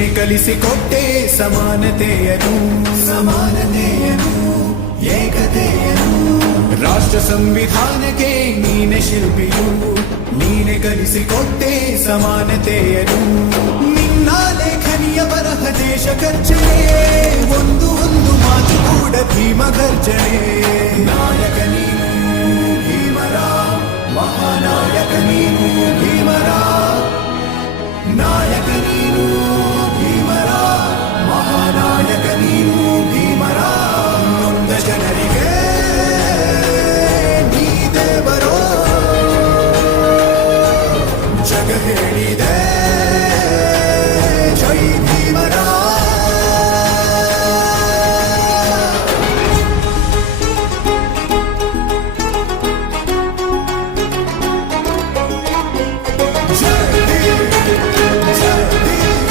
ನೀನೆ ಕಲಿಸಿಕೊಟ್ಟೆ ಸಮಾನತೆಯನು ಏಕತೆಯನು ರಾಷ್ಟ್ರ ಸಂವಿಧಾನಕ್ಕೆ ನೀನೆ ಶಿಲ್ಪಿಯು ನೀನೆ ಕಲಿಸಿಕೊಟ್ಟೆ ಸಮಾನತೆಯನು ನಿನ್ನ ಲೇಖನಿಯ ಬರಹ ದೇಶ ಖರ್ಚನೆ ಒಂದು ಮಾತು ಕೂಡ ಭೀಮ ಗರ್ಜನೆ ನಾಯಕ ನೀನು ಭೀಮರ ಮಹಾನಾಯಕ ನೀನು ಭೀಮರ ನಾಯಕ ನೀನು